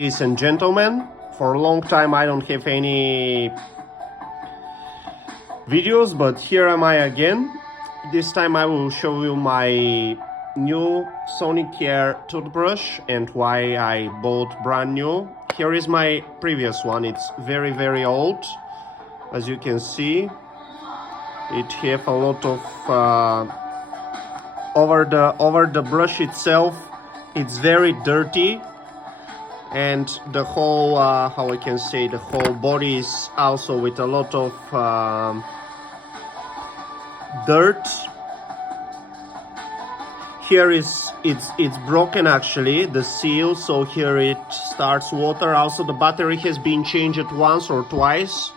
Ladies and gentlemen, for a long time I don't have any videos, but here am I again. This time I will show you my new sonicare toothbrush and why I bought brand new. Here is my previous one. It's very old. As you can see, it have a lot of over the brush itself. It's very dirty. And the whole, how I can say, the whole body is also with a lot of dirt. Here it's broken actually, the seal, so here it starts water. Also the battery has been changed once or twice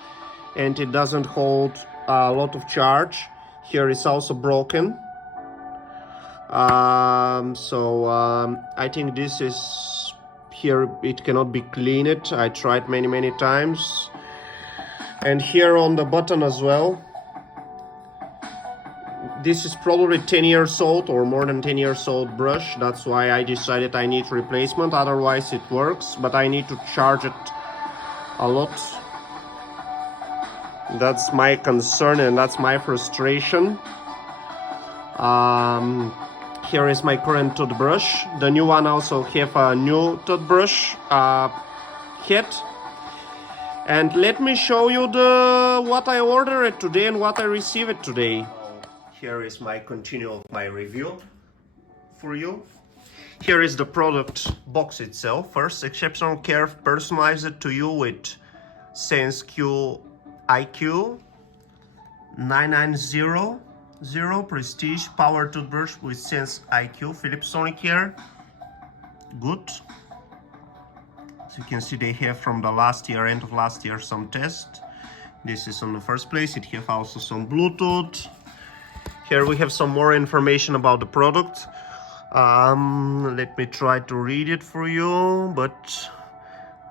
and it doesn't hold a lot of charge. Here is also broken. I think this is, here it cannot be cleaned. I tried many times. And here on the button as well, this is probably 10 years old or more than 10 years old brush. That's why I decided I need replacement. Otherwise it works, but I need to charge it a lot. That's my concern and that's my frustration. Here is my current toothbrush. The new one also have a new toothbrush head. And let me show you what I ordered today and what I received today. Here is my continue of my review for you. Here is the product box itself. First, exceptional care personalized to you with SenseQ IQ 9900 Prestige Power Toothbrush with Sense IQ, Philips Sonicare. Good. As you can see, they have from the last year, end of last year, some test. This is on the first place. It have also some Bluetooth. Here we have some more information about the product. Let me try to read it for you, but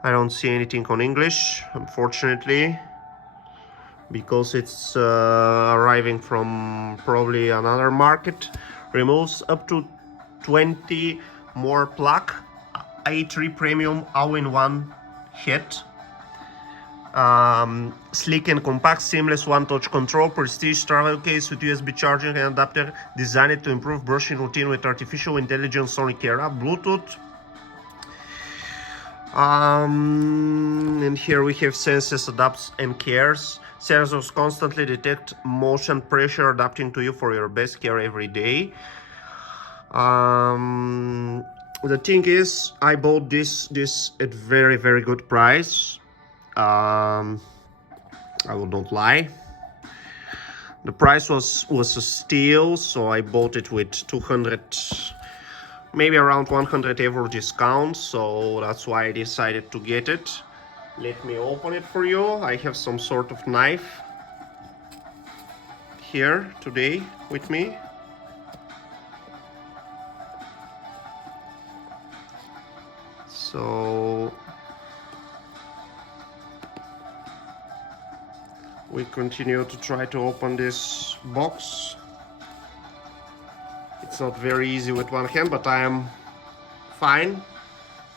I don't see anything on English, unfortunately, because it's arriving from probably another market. Removes up to 20 more plaque, A3 premium all-in-one head. Sleek and compact, seamless one-touch control, prestige travel case with USB charging and adapter, designed to improve brushing routine with artificial intelligence sonicare app, Bluetooth. And here we have senses, adapts and cares. Sensors constantly detect motion pressure, adapting to you for your best care every day. The thing is, I bought this at very good price. I will not lie. The price was a steal, so I bought it with 200, maybe around 100 euro discount. So that's why I decided to get it. Let me open it for you. I have some sort of knife here today with me. So we continue to try to open this box. It's not very easy with one hand, but I am fine.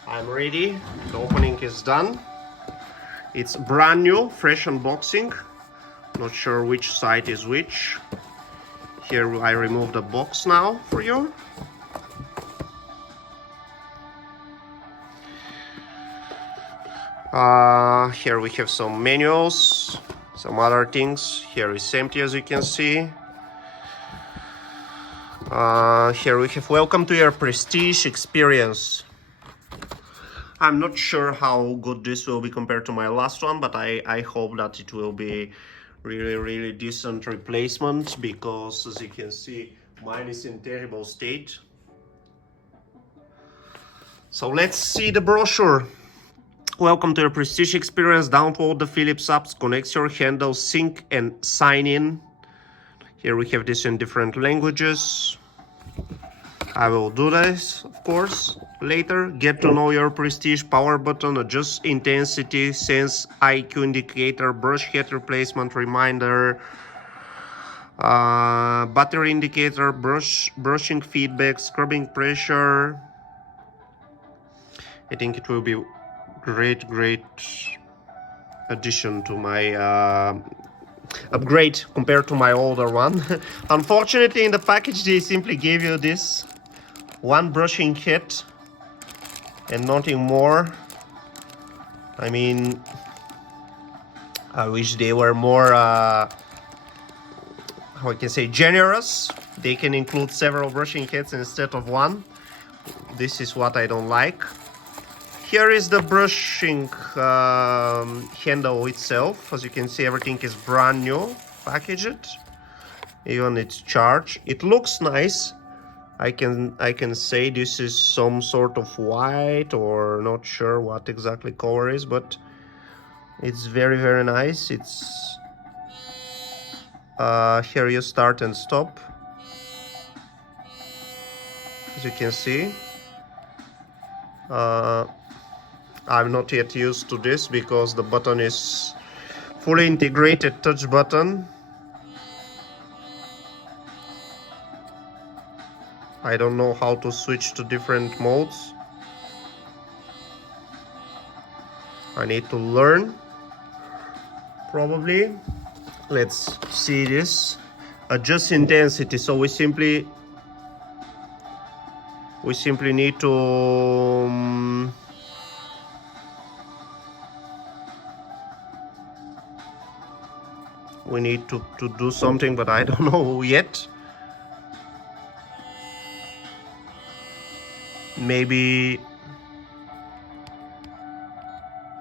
I'm ready. The opening is done. It's brand new, fresh unboxing. Not sure which side is which. Here I remove the box now for you. Here we have some manuals, some other things. Here is empty, as you can see. Here we have welcome to your prestige experience. I'm not sure how good this will be compared to my last one, but I hope that it will be really decent replacement, because as you can see, mine is in terrible state. So let's see the brochure. Welcome to your prestige experience. Download the Philips apps, connect your handles, sync and sign in. Here we have this in different languages. I will do this, of course, later. Get to know your prestige, power button, adjust intensity, sense IQ indicator, brush head replacement reminder, battery indicator, brushing feedback, scrubbing pressure. I think it will be great addition to my upgrade compared to my older one. Unfortunately, in the package they simply gave you this one brushing kit and nothing more. I mean, I wish they were more how I can say generous. They can include several brushing kits instead of one. This is what I don't like. Here is the brushing handle itself. As you can see, everything is brand new packaged, even its charge. It looks nice. I can say this is some sort of white, or not sure what exactly color is, but it's very nice. It's here you start and stop, as you can see. I'm not yet used to this because the button is fully integrated touch button. I don't know how to switch to different modes. I need to learn, probably. Let's see this. Adjust intensity. So we simply need to we need to do something, but I don't know yet. Maybe,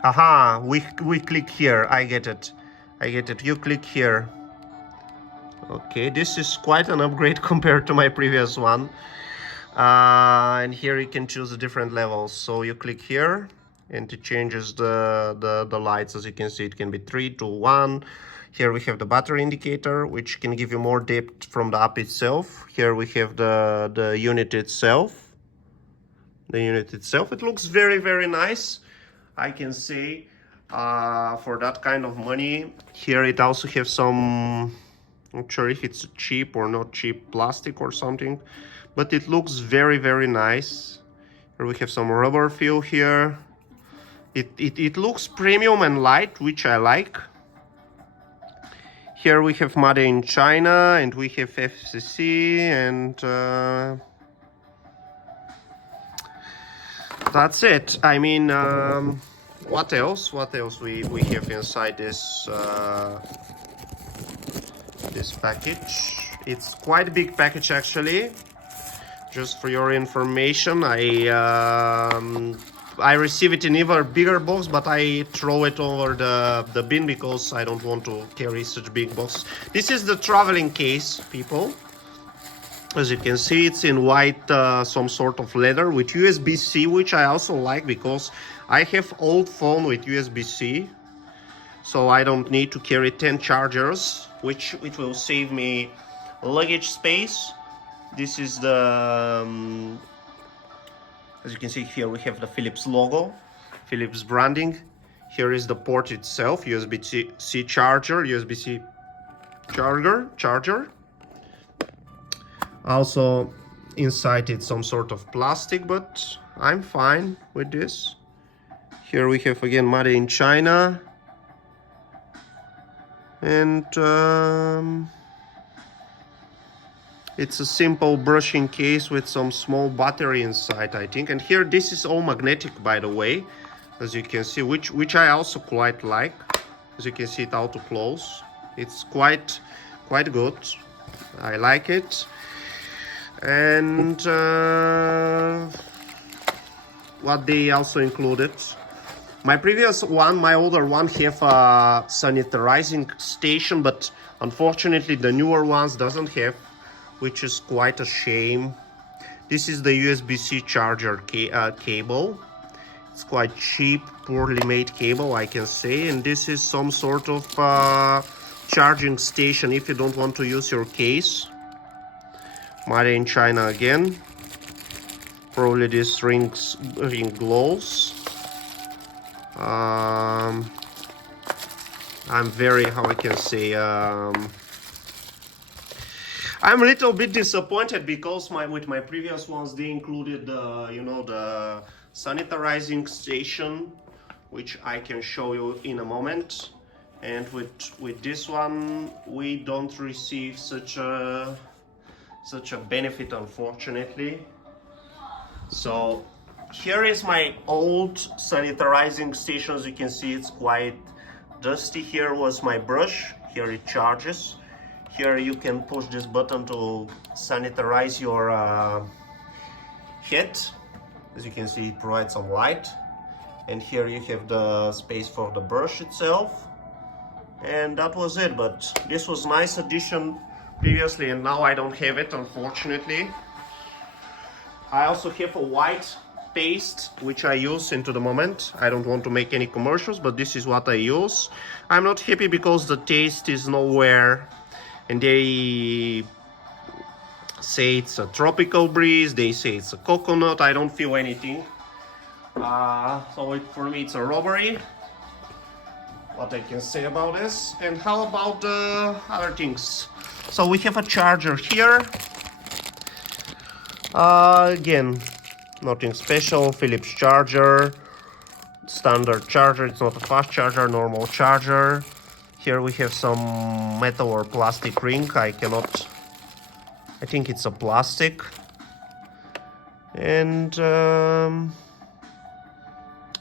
aha, we click here. I get it. You click here. Okay, this is quite an upgrade compared to my previous one. And here you can choose the different levels. So you click here and it changes the lights. As you can see, it can be 3, 2, 1. Here we have the battery indicator, which can give you more depth from the app itself. Here we have the unit itself. It looks very nice, I can say, for that kind of money. Here it also has some, not sure if it's cheap or not cheap plastic or something, but it looks very nice. Here we have some rubber feel here. It looks premium and light, which I like. Here we have made in China, and we have FCC, and that's it. I mean, what else we have inside this this package? It's quite a big package, actually. Just for your information, I receive it in even bigger box, but I throw it over the bin because I don't want to carry such big box. This is the traveling case, people. As you can see, it's in white, some sort of leather with USB-C, which I also like because I have old phone with USB-C, so I don't need to carry 10 chargers, which will save me luggage space. This is the, as you can see here, we have the Philips logo, Philips branding. Here is the port itself, USB-C charger, USB-C charger. Also inside it's some sort of plastic, but I'm fine with this. Here we have again made in China, and it's a simple brushing case with some small battery inside, I think. And here this is all magnetic, by the way, as you can see, which I also quite like. As you can see, it auto close. It's quite good. I like it. And what they also included, my previous one, my older one, have a sanitarizing station, but unfortunately the newer ones doesn't have, which is quite a shame. This is the USB-C charger cable. It's quite cheap, poorly made cable, I can say. And this is some sort of charging station if you don't want to use your case. Made in China again. Probably this ring glows. I'm very, how I can say, I'm a little bit disappointed because with my previous ones they included the, you know, the sanitarizing station which I can show you in a moment. And with this one, we don't receive such a benefit, unfortunately. So here is my old sanitarizing station. As you can see, it's quite dusty. Here was my brush. Here it charges. Here you can push this button to sanitize your head. As you can see, it provides some light. And here you have the space for the brush itself. And that was it. But this was nice addition previously, and now I don't have it, unfortunately. I also have a white paste which I use into the moment. I don't want to make any commercials, but this is what I use. I'm not happy because the taste is nowhere, and they say it's a tropical breeze, they say it's a coconut. I don't feel anything. So for me it's a robbery. What I can say about this. And how about the other things? So we have a charger here. Again, nothing special. Philips charger, standard charger. It's not a fast charger, normal charger. Here we have some metal or plastic ring. I think it's a plastic. And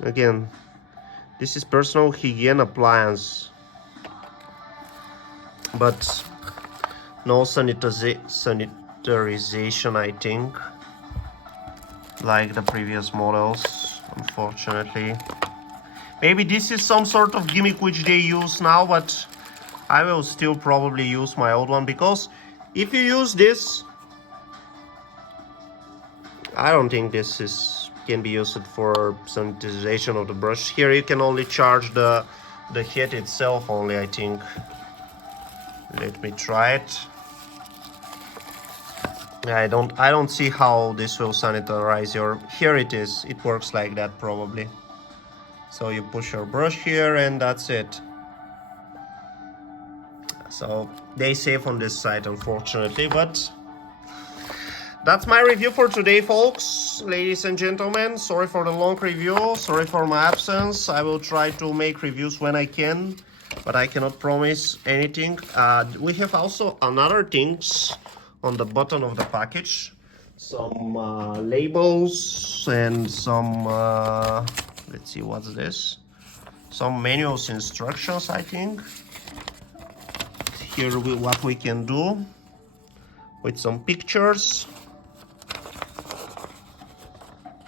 again, this is personal hygiene appliance, but no sanitarization, I think, like the previous models, unfortunately. Maybe this is some sort of gimmick which they use now, but I will still probably use my old one, because if you use this, I don't think this can be used for sanitization of the brush. Here you can only charge the head itself only, I think. Let me try it. I don't see how this will sanitize your. Here it is. It works like that probably. So you push your brush here and that's it. So they save on this side, unfortunately, but that's my review for today, folks. Ladies and gentlemen, sorry for the long review, sorry for my absence. I will try to make reviews when I can, but I cannot promise anything. We have also another things on the bottom of the package. Some labels and some, let's see, what's this? Some manuals, instructions, I think. Here what we can do with some pictures.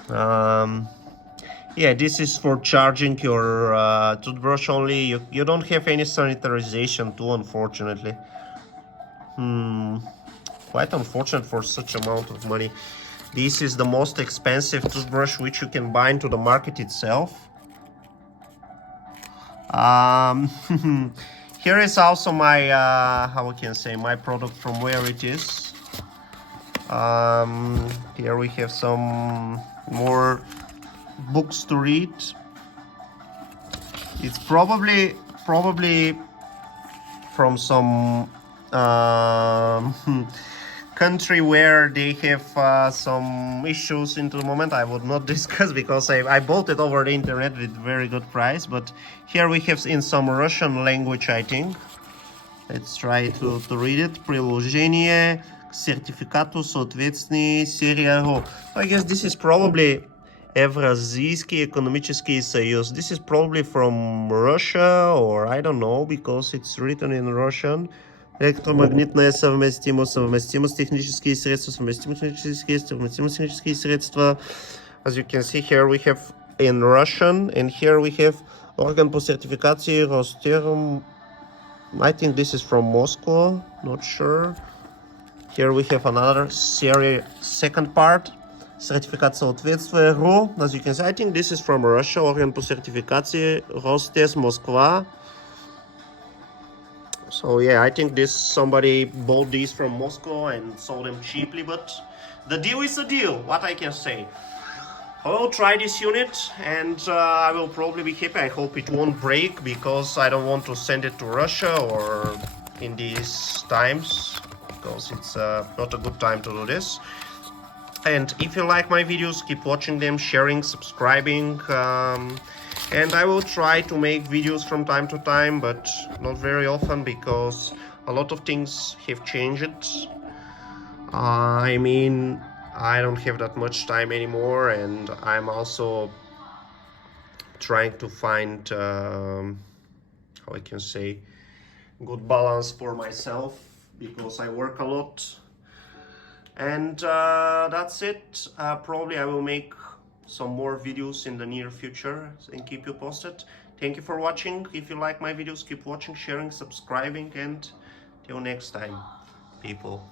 Yeah, this is for charging your toothbrush only. You don't have any sanitarization too, unfortunately. Quite unfortunate for such amount of money. This is the most expensive toothbrush which you can buy into the market itself. Here is also my how I can say, my product from where it is. Here we have some more books to read. It's probably from some country where they have some issues into the moment. I would not discuss because I bought it over the internet with very good price. But here we have in some Russian language, I think. Let's try to read it. Приложение к сертификату соответствия серия РО. I guess this is probably Евразийский экономический союз. This is probably from Russia, or I don't know, because it's written in Russian. Электромагнитная совместимость, совместимость технические средства, совместимость технические средства. As you can see here, we have in Russian, and here we have орган по сертификации Ростерм. I think this is from Moscow, not sure. Here we have another series, second part, сертификат соответствия РУ. As you can see, I think this is from Russia, орган по сертификации Ростес Москва. So yeah, I think somebody bought these from Moscow and sold them cheaply, but the deal is a deal, what I can say. I will try this unit and I will probably be happy. I hope it won't break because I don't want to send it to Russia or in these times, because it's not a good time to do this. And if you like my videos, keep watching them, sharing, subscribing. And I will try to make videos from time to time, but not very often because a lot of things have changed. I mean, I don't have that much time anymore, and I'm also trying to find how I can say good balance for myself because I work a lot. And that's it. Probably I will make some more videos in the near future and keep you posted. Thank you for watching. If you like my videos, keep watching, sharing, subscribing, and till next time, people.